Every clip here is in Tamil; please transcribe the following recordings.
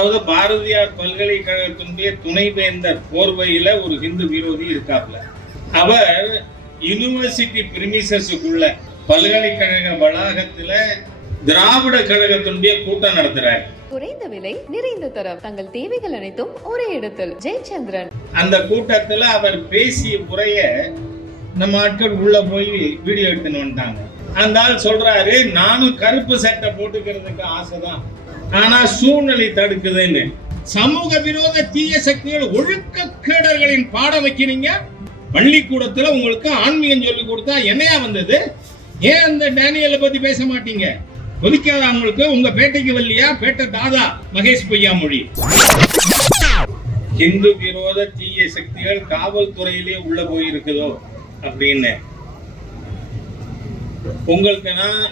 அதாவது பாரதியார் பல்கலைக்கழகத்தினுடைய துணைவேந்தர் போர்வையில ஒரு ஹிந்து விரோதி இருக்காப்ல அவர் யுனிவர்சிட்டி பிரிமிசஸுக்குள்ள பல்கலைக்கழக வளாகத்துல திராவிட கழகத்தினுடைய கூட்டம் நடத்துறாரு. குறைந்த விலை நிறைந்த தரம். தங்கள் தேவைகள் அனைத்தும் ஒரே இடத்தில். ஜெயச்சந்திரன். அந்த கூட்டத்துல அவர் பேசிய உரைய நம்ம ஆட்கள் உள்ள போய் வீடியோ எடுத்துன்னு வந்துட்டாங்க. அந்த ஆள் சொல்றாரு நானும் கருப்பு சட்டை போட்டுக்கிறதுக்கு ஆசைதான். ஆனா சூழ்நிலை தடுக்குதுன்னு. சமூக விரோத தீய சக்திகள் ஒழுக்கக்கேடர்களின் பாடம் வைக்கிறீங்க. பள்ளிக்கூடத்துல உங்களுக்கு ஆன்மீகம் சொல்லி கொடுத்தா என்னையா வந்தது? ஏன் அந்த டேனியலை பத்தி பேச மாட்டீங்க? ஒதுக்காத அவங்களுக்கு உங்க பேட்டைக்கு வரலையா பேட்டை தாதா மகேஷ் பொய்யாமொழி. இந்து விரோத தீய சக்திகள் காவல்துறையிலே உள்ள போயிருக்குதோ அப்படின்னு. உங்களுக்கு நான்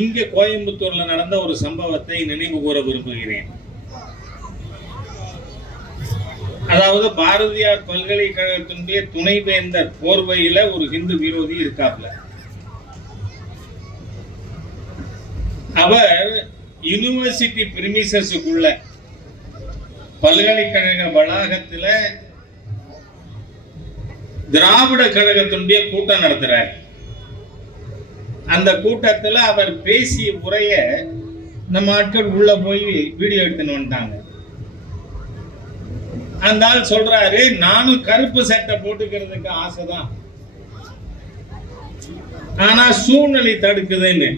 இங்க கோயம்புத்தூர்ல நடந்த ஒரு சம்பவத்தை நினைவு கூற விரும்புகிறேன். அதாவது பாரதியார் பல்கலைக்கழகத்தினுடைய துணைவேந்தர் போர்வையில ஒரு ஹிந்து விரோதி இருக்காப்ல. அவர் யுனிவர்சிட்டி பிரிமிசஸுக்குள்ள பல்கலைக்கழக வளாகத்துல திராவிட கழகத்தினுடைய கூட்டம் நடத்துறார். அந்த கூட்டத்தில் அவர் பேசிய உரைய நம்ம ஆட்கள் உள்ள போய் வீடியோ எடுத்துன்னு வந்துட்டாங்க. அந்த ஆள் சொல்றாரு நானும் கருப்பு சட்டை போட்டுக்கிறதுக்கு ஆசைதான். ஆனா சூழ்நிலை தடுக்குதுன்னு.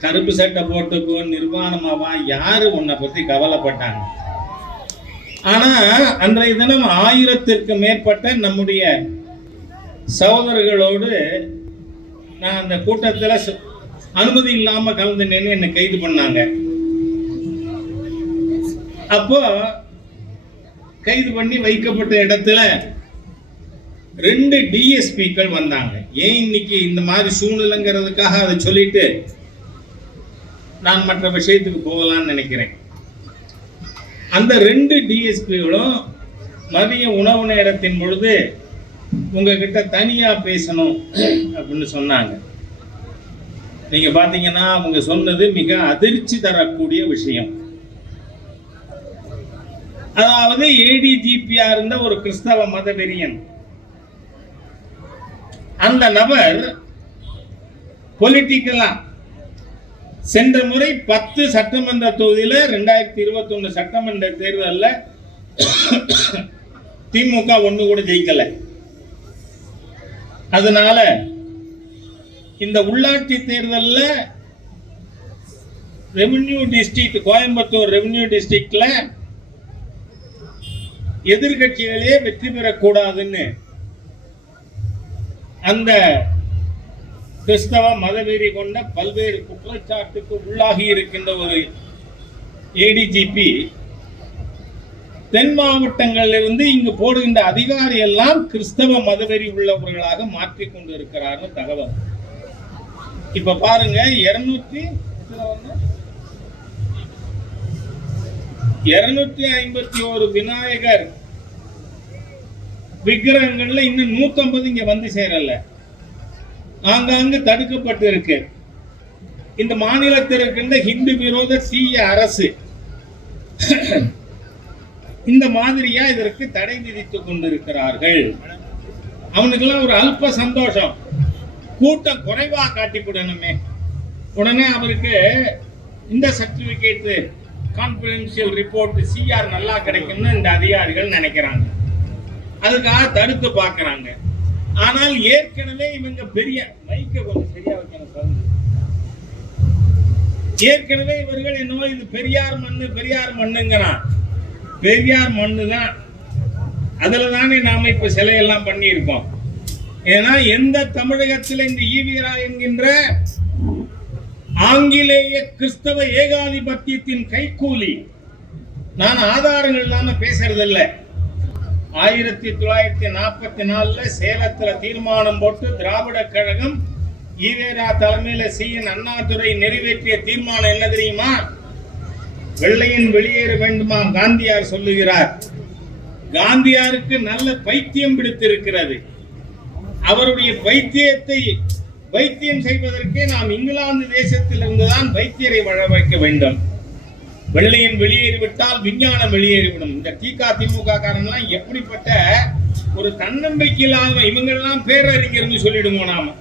கருப்பு சட்டை போட்டுக்கோ நிர்வாணமாவா யாரு உன்னை பத்தி கவலைப்பட்டாங்க? ஆனா அன்றைய தினம் ஆயிரத்திற்கு மேற்பட்ட நம்முடைய சகோதரர்களோடு நான் அந்த கூட்டத்தில் சு- அனுமதி இல்லாம கலந்துனேன்னு என்னை கைது பண்ணாங்க. அப்போ கைது பண்ணி வைக்கப்பட்ட இடத்துல ரெண்டு டிஎஸ்பிக்கள் வந்தாங்க. ஏன் இன்னைக்கு இந்த மாதிரி சூழ்நிலைங்கிறதுக்காக அதை சொல்லிட்டு நான் மற்ற விஷயத்துக்கு போகலான்னு நினைக்கிறேன். அந்த ரெண்டு டிஎஸ்பிகளும் மதிய உணவு நேரத்தின் பொழுது உங்ககிட்ட தனியா பேசணும் அப்படின்னு சொன்னாங்க. நீங்க பாத்தீங்கன்னா அவங்க சொன்னது மிக அதிர்ச்சி தரக்கூடிய விஷயம். அதாவது ஏடிஜிபியா இருந்த ஒரு கிறிஸ்தவ மத வெறியன் அந்த நபர் பொலிட்டிக்கலா சென்ற முறை பத்து சட்டமன்ற தொகுதியில ரெண்டாயிரத்தி இருபத்தி ஒண்ணு சட்டமன்ற தேர்தலில் திமுக ஒண்ணு கூட ஜெயிக்கல. அதனால இந்த உள்ளாட்சி தேர்தலில் ரெவென்யூ டிஸ்ட்ரிக்ட் கோயம்புத்தூர் ரெவென்யூ டிஸ்ட்ரிக்ட்ல எதிர்கட்சிகளே வெற்றி பெறக்கூடாதுன்னு அந்த கிறிஸ்தவ மதவெறி கொண்ட பல்வேறு குற்றச்சாட்டுக்கு உள்ளாகி இருக்கின்ற ஒரு ஏடிஜிபி தென் மாவட்டங்களிலிருந்து இங்கு போடுகின்ற அதிகாரி எல்லாம் கிறிஸ்தவ மதவெறி உள்ளவர்களாக மாற்றி கொண்டு இருக்கிறார்னு தகவல். இப்ப பாருங்க இருநூற்றி இருநூற்றி ஐம்பத்தி ஒரு விநாயகர் விக்கிரகங்கள்ல இன்னும் நூத்தம்பது இங்க வந்து சேரல. ஆங்காங்கு தடுக்கப்பட்டு இருக்கு இந்த மாநிலத்தில் இருக்கின்ற ஹிந்து விரோத சீய அரசு இந்த மாதிரியா இதற்கு தடை விதித்துக் கொண்டிருக்கிறார்கள். அவனுக்கெல்லாம் ஒரு அல்ப சந்தோஷம். கூட்டம் குறைவா காட்டிவிடணுமே. உடனே அவருக்கு இந்த சர்டிபிகேட் கான்பிடென்சியல் ரிப்போர்ட் சிஆர் நல்லா கிடைக்கும்னு இந்த அதிகாரிகள் நினைக்கிறாங்க. அதுக்காக தடுத்து பார்க்கறாங்க. ஆனால் ஏற்கனவே இவங்க பெரிய மைக்க கொஞ்சம் சரியா வைக்கணும் ஏற்கனவே இவர்கள் என்னவோ இது பெரியார் மண்ணு பெரியார் மண்ணுங்கிறான். பெரியார் மண்ணு தான். அதில் தானே நாம் இப்போ சிலையெல்லாம் பண்ணியிருக்கோம். ஏன்னா எந்த தமிழகத்தில் இந்த ஈவீரா என்கின்ற ஆங்கிலேய கிறிஸ்தவ ஏகாதிபத்தியத்தின் கைக்கூலி நான் ஆதாரங்கள் இல்லாமல் பேசுறதில்லை. ஆயிரத்தி தொள்ளாயிரத்தி நாற்பத்தி நாலில் சேலத்தில் தீர்மானம் போட்டு திராவிட கழகம் ஈவேரா தலைமையில் சி. என். அண்ணாதுரை நிறைவேற்றிய தீர்மானம் என்ன தெரியுமா? வெள்ளையன் வெளியேற வேண்டுமா காந்தியார் சொல்லுகிறார். காந்தியாருக்கு நல்ல பைத்தியம் பிடித்திருக்கிறது. அவருடைய பைத்தியத்தை வைத்தியம் செய்வதற்கே நாம் இங்கிலாந்து தேசத்திலிருந்து தான் வைத்தியரை வழ வைக்க வேண்டும். வெள்ளையன் வெளியேறிவிட்டால் விஞ்ஞானம் வெளியேறிவிடும். இந்த திக திமுக காரன்லாம் எப்படிப்பட்ட ஒரு தன்னம்பிக்கை இல்லாம இவங்கெல்லாம் பேரறிஞர்னு சொல்லிடுவோம் நாம.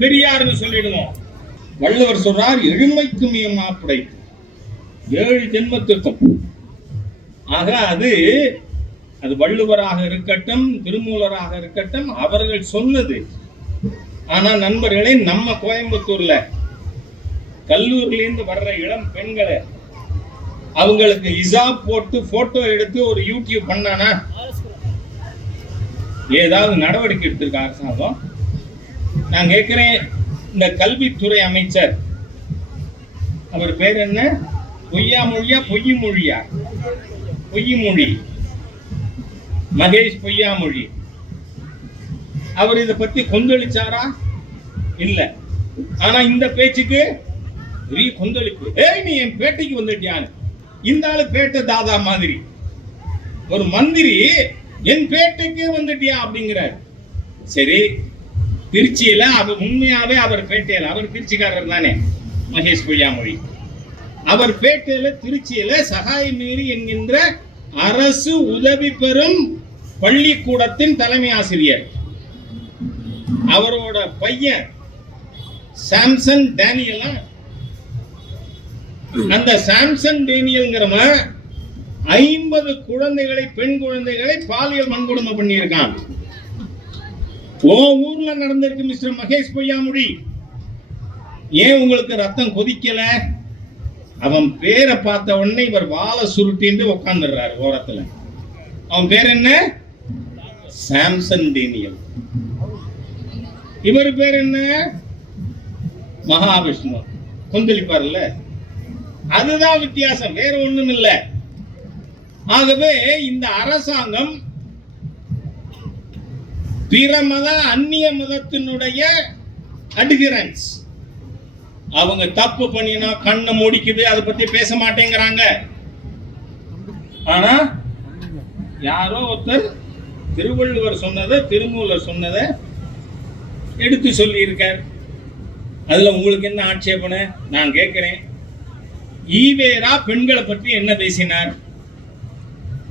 பெரியார்னு சொல்லிடுவோம் வள்ளுவர் சொல்றார் எழுமைக்கு மியமா புடைத்து. ஏழு ஜென்மத்திற்கும். ஆக அது அது வள்ளுவராக இருக்கட்டும் திருமூலராக இருக்கட்டும் அவர்கள் சொன்னது. ஆனால் நண்பர்களே நம்ம கோயம்புத்தூர்ல கல்லூரிலேருந்து வர்ற இளம் பெண்களை அவங்களுக்கு இசாப் போட்டு போட்டோ எடுத்து ஒரு யூடியூப் பண்ணானா? ஏதாவது நடவடிக்கை எடுத்திருக்க அரசாங்கம்? நான் கேட்கிறேன் இந்த கல்வித்துறை அமைச்சர் அவர் பேர் என்ன? பொய்யா மொழியா பொய் மொழியா? பொய் மொழி. மகேஷ் பொய்யா மொழி. அவர் இதை பத்தி கொந்தளிச்சாரா? இல்ல. ஆனா இந்த பேச்சுக்கு பெரிய கொந்தளிப்பு. ஏய் நீ என் பேட்டைக்கு வந்துட்டியான்னு இந்த ஆளு பேட்டை தாதா மாதிரி. ஒரு மந்திரி என் பேட்டைக்கு வந்துட்டியா? அப்படிங்கிறார். சரி திருச்சியில அவர் உண்மையாவே அவர் பேட்டையில். அவர் திருச்சிக்காரர் தானே. மகேஷ் பொய்யாமொழி அவர் பேட்டையில திருச்சியில சகாயமேரி என்கின்ற அரசு உதவி பெறும் பள்ளிக்கூடத்தின் தலைமை ஆசிரியர். அவரோட பையன் சாம்சன் டேனியலா. அந்த சாம்சன் டேனியல்ங்கிறவன் ஐம்பது குழந்தைகளை பெண் குழந்தைகளை பாலியல் வன்கொடுமை பண்ணியிருக்கான். ஓ ஊர்ல நடந்திருக்கு மிஸ்டர் மகேஷ் பொய்யாமுடி. ஏன் உங்களுக்கு ரத்தம் கொதிக்கல? அவன் பேரை பார்த்த உடனே இவர் வாழை சுருட்டின்னு உட்காந்துடுறாரு ஓரத்துல. அவன் பேர் என்ன? Samson Daniel. இவர் பேர் என்ன? மகாவிஷ்ணு. கொந்தளிப்பார்ல. அதுதான் வித்தியாசம் வேற ஒண்ணும் இல்லை. ஆகவே இந்த அரசாங்கம் பிற மத அந்நிய மதத்தினுடைய அட்ஹிரன்ஸ் அவங்க தப்பு பண்ணினா கண்ணை முடிக்குது அதை பத்தி பேச மாட்டேங்கிறாங்க. ஆனா யாரோ ஒருத்தர் திருவள்ளுவர் சொன்னதை திருமூலர் சொன்னதை எடுத்து சொல்லியிருக்கார். அதில் உங்களுக்கு என்ன ஆட்சேபனை? நான் கேட்குறேன். ஈவேரா பெண்களை பற்றி என்ன பேசினார்?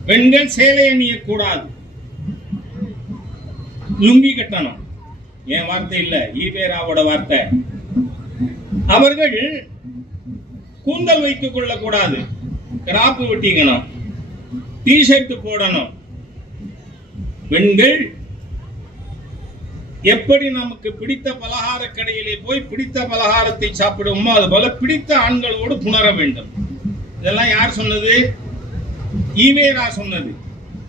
பெண்கள் சேலை அணியக்கூடாது. லுங்கி கட்டணும். என் வார்த்தை இல்லை? ஈவேராவோட வார்த்தை. அவர்கள் கூந்தல் வைத்துக் கொள்ளக்கூடாது. கிராப்பு வெட்டிக்கணும். டிஷர்ட் போடணும். பெண்கள் எப்படி நமக்கு பிடித்த பலகார கடையிலே போய் பிடித்த பலகாரத்தை சாப்பிடுவோமோ அது போல பிடித்த ஆண்களோடு புணர வேண்டும். இதெல்லாம் யார் சொன்னது? ஈவேரா சொன்னது.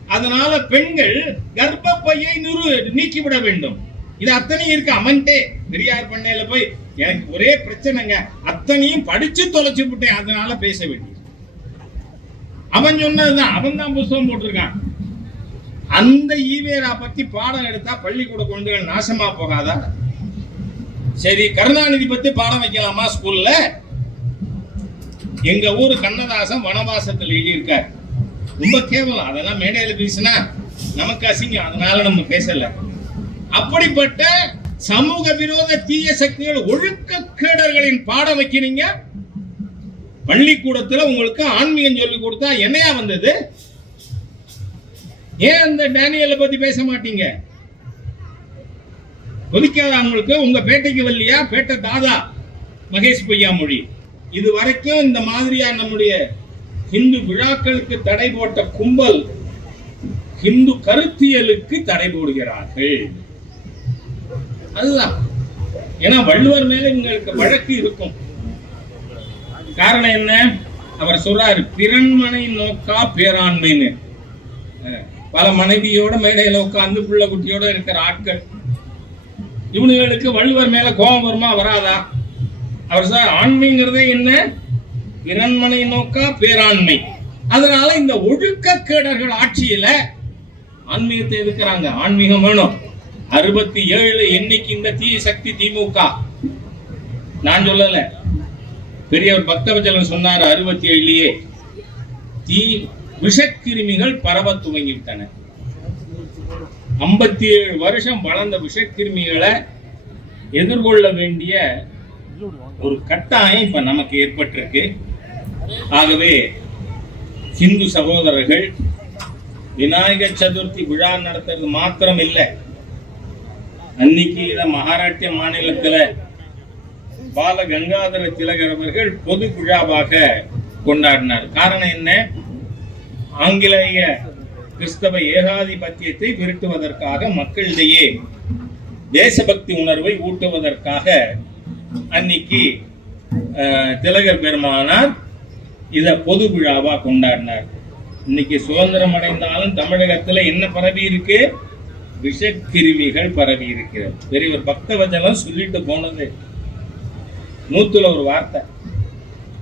அதனால பெண்கள் கர்ப்பப்பையை நிறு நீக்கிவிட வேண்டும். இது அத்தனையும் இருக்கு. அவன்ட்டே பெரியார் பண்ணையில போய் எனக்கு ஒரே பிரச்சனைங்க. அத்தனையும் படிச்சு தொலைச்சு விட்டேன். அதனால பேச வேண்டியது. அவன் சொன்னதுதான். அவன் தான் புஸ்தகம் போட்டிருக்கான். அந்த ஈவேரா பத்தி பாடம் எடுத்தா பள்ளிக்கூட குழந்தைகள் நாசமா போகாதா? சரி கருணாநிதி பத்தி பாடம் வைக்கலாமா ஸ்கூல்ல? எங்க ஊர் கண்ணதாசன் வனவாசத்தில் எழுதியிருக்கார். ரொம்ப கேவலம். அதெல்லாம் மேடையில் பேசினா நமக்கு அசிங்கம். அதனால நம்ம பேசல. அப்படிப்பட்ட சமூக விரோத தீய சக்திகள் ஒழுக்கக்கேடர்களின் பாடம் வைக்கிறீங்க. பள்ளிக்கூடத்துல உங்களுக்கு ஆன்மீகம் சொல்லி கொடுத்தா என்னையா வந்தது? ஏன் அந்த டேனியலை பத்தி பேச மாட்டீங்க? கொதிக்காத உங்களுக்கு? உங்க பேட்டைக்கு வரலையா? பேட்டை தாதா மகேஷ் பொய்யா மொழி. இது வரைக்கும் இந்த மாதிரியா நம்முடைய இந்து விழாக்களுக்கு தடை போட்ட கும்பல் இந்து கருத்தியலுக்கு தடை போடுகிறார்கள். அதுதான். ஏன்னா வள்ளுவர் மேல எங்களுக்கு வழக்கு இருக்கும். காரணம் என்ன? அவர் சொல்றாரு பிறன்மனை நோக்கா பேராண்மைன்னு. பல மனைவியோட மேடையில உட்கார்ந்து புள்ள குட்டியோட இருக்கிற ஆட்கள். இவனுங்களுக்கு வள்ளுவர் மேல கோபம் வருமா வராதா? அவர் சார் ஆண்மைங்கிறதே என்ன? பிறன்மனை நோக்கா பேராண்மை. அதனால இந்த ஒழுக்கக்கேடர்கள் ஆட்சியில ஆன்மீகத்தை எதுக்குறாங்க ஆன்மீகம் வேணும். அறுபத்தி ஏழு என்னைக்கு இந்த தீய சக்தி திமுக? நான் சொல்லல. பெரியவர் பக்தவச்சலன் சொன்னார் அறுபத்தி ஏழுலயே தீ விஷக்கிருமிகள் பரவ துவங்கிவிட்டன. ஐம்பத்தி ஏழு வருஷம் வளர்ந்த விஷக்கிருமிகளை எதிர்கொள்ள வேண்டிய ஒரு கட்டாயம் இப்ப நமக்கு ஏற்பட்டிருக்கு. ஆகவே ஹிந்து சகோதரர்கள் விநாயகர் சதுர்த்தி விழா நடத்துறது மாத்திரம் இல்லை அன்னைக்கு இதை மகாராஷ்டிர மாநிலத்துல பால கங்காதர திலகர் அவர்கள் பொது விழாவாக கொண்டாடினார். காரணம் என்ன? ஆங்கிலேய கிறிஸ்தவ ஏகாதிபத்தியத்தை விரட்டுவதற்காக மக்களிடையே தேசபக்தி உணர்வை ஊட்டுவதற்காக அன்னைக்கு திலகர் பெருமானார் இத பொது விழாவா கொண்டாடினார். இன்னைக்கு சுதந்திரம் அடைந்தாலும் தமிழகத்துல என்ன பரவி இருக்கு? விஷக்கிருமிகள் பரவி இருக்கிறது. பெரியவர் பக்தவச்சலம் சொல்லிட்டு போனது. நூத்துல ஒரு வார்த்தை.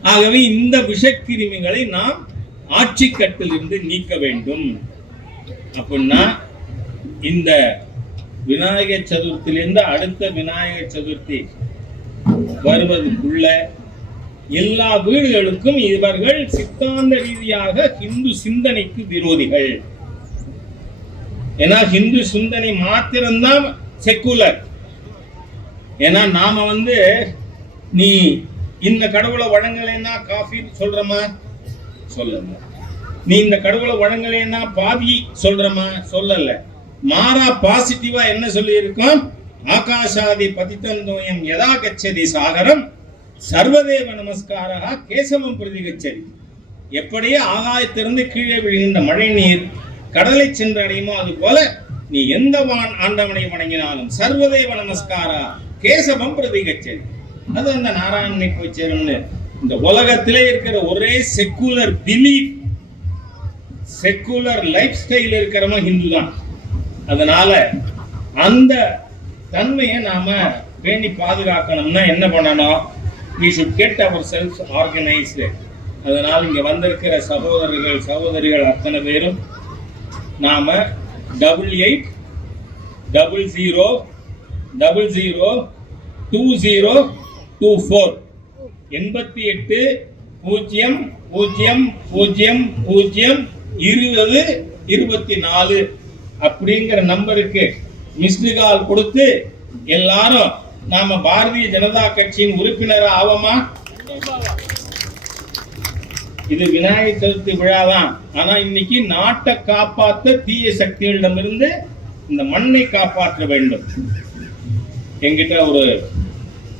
ஆகவே இந்த விஷக்கிருமிகளை நாம் ஆட்சி கட்டிலிருந்து நீக்க வேண்டும். அப்படின்னா இந்த விநாயகர் சதுர்த்தியிலிருந்து அடுத்த விநாயகர் சதுர்த்தி வருவதுக்குள்ள எல்லா வீடுகளுக்கும் இவர்கள் சித்தாந்த ரீதியாக இந்து சிந்தனைக்கு விரோதிகள். ஏன்னா ஹிந்து சிந்தனை மாத்திரம்தான் செக்குலர் ஏன்னா நாம வந்து நீ இந்த கடவுளை வழங்கலைன்னா காஃபி சொல்றமா? சொல்லல. நீ இந்த கடவுளை வழங்கலைன்னா பாவி சொல்றமா? சொல்லல. மாறா பாசிட்டிவா என்ன சொல்லி இருக்கோம் ஆகாஷாதி பதித்தந்தோயம் எதா கச்சதி சாகரம் சர்வதேவ நமஸ்காரா கேசவம் பிரதி கச்சதி எப்படியே ஆகாயத்திலிருந்து கீழே விழுகின்ற மழை நீர் கடலை சென்றடையுமோ அது போல நீ எந்த வான் ஆண்டவனை வணங்கினாலும் சர்வதேவ நமஸ்காரா கேசவம் பிரதிகச்சரி. அது அந்த நாராயணனை போய் சேரும்னு இந்த உலகத்திலே இருக்கிற ஒரே secular belief secular life style இருக்கிறவன் ஹிந்து தான். அதனால அந்த தன்மையை நாம வேண்டி பாதுகாக்கணும்னா என்ன பண்ணணும்? We should get our self organised அதனால இங்க வந்திருக்கிற சகோதரர்கள் சகோதரிகள் அத்தனை பேரும் நாம் double eight double zero double zero two zero two four எண்பத்தி எட்டு பூஜ்ஜியம் பூஜ்ஜியம் பூஜ்ஜியம் பூஜ்ஜியம் இருபது இருபத்தி நாலு. அப்படிங்கிற நம்பருக்கு மிஸ்டு கால் கொடுத்து எல்லாரும் நாம பாரதிய ஜனதா கட்சியின் உறுப்பினர் ஆவோமா? இது விநாயகர் சதுர்த்தி விழா தான் ஆனா இன்னைக்கு நாட்டை காப்பாற்ற தீய சக்திகளிடமிருந்து இந்த மண்ணை காப்பாற்ற வேண்டும். என்கிட்ட ஒரு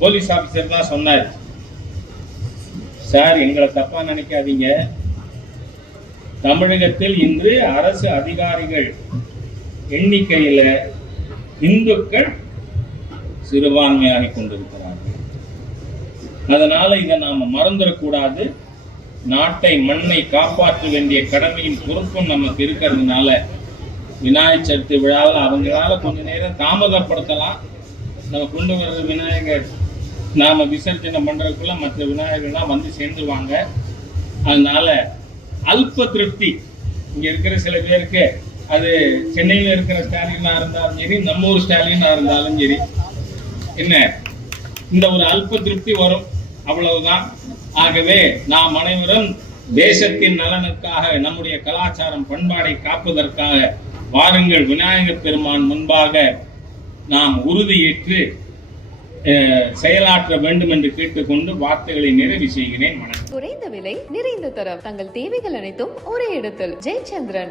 போலீஸ் ஆபீசர் தான் சொன்னார். சார் எங்களை தப்பா நினைக்காதீங்க. தமிழகத்தில் இன்று அரசு அதிகாரிகள் எண்ணிக்கையில இந்துக்கள் சிறுபான்மையாகி கொண்டிருக்கிறார்கள். அதனால இதை நாம மறந்துடக்கூடாது. நாட்டை மண்ணை காப்பாற்ற வேண்டிய கடமையின் பொறுப்பும் நமக்கு இருக்கிறதுனால விநாயகர் சதுர்த்தி விழாவில் அவங்களால கொஞ்ச நேரம் தாமதப்படுத்தலாம். நம்ம கொண்டு வர்ற விநாயகர் நாம விசர்ஜனை பண்றதுக்குள்ள மற்ற விநாயகர்லாம் வந்து சேர்ந்துருவாங்க. அதனால அல்ப திருப்தி. இங்க இருக்கிற சில பேருக்கு அது சென்னையில் இருக்கிற ஸ்டாலினா இருந்தாலும் சரி நம்ம ஊர் ஸ்டாலினா இருந்தாலும் சரி என்ன? இந்த ஒரு அல்ப திருப்தி வரும். அவ்வளவுதான். ஆகவே நாம் அனைவரும் தேசத்தின் நலனுக்காக நம்முடைய கலாச்சாரம் பண்பாடை காப்பதற்காக வாருங்கள். விநாயகர் பெருமான் முன்பாக நாம் உறுதியேற்று அஹ், செயலாற்ற வேண்டும் என்று கேட்டுக்கொண்டு வார்த்தைகளை நிறைவு செய்கிறேன். வணக்கம். குறைந்த விலை நிறைந்த தரம். தங்கள் தேவைகள் அனைத்தும் ஒரே இடத்தில். ஜெயச்சந்திரன்.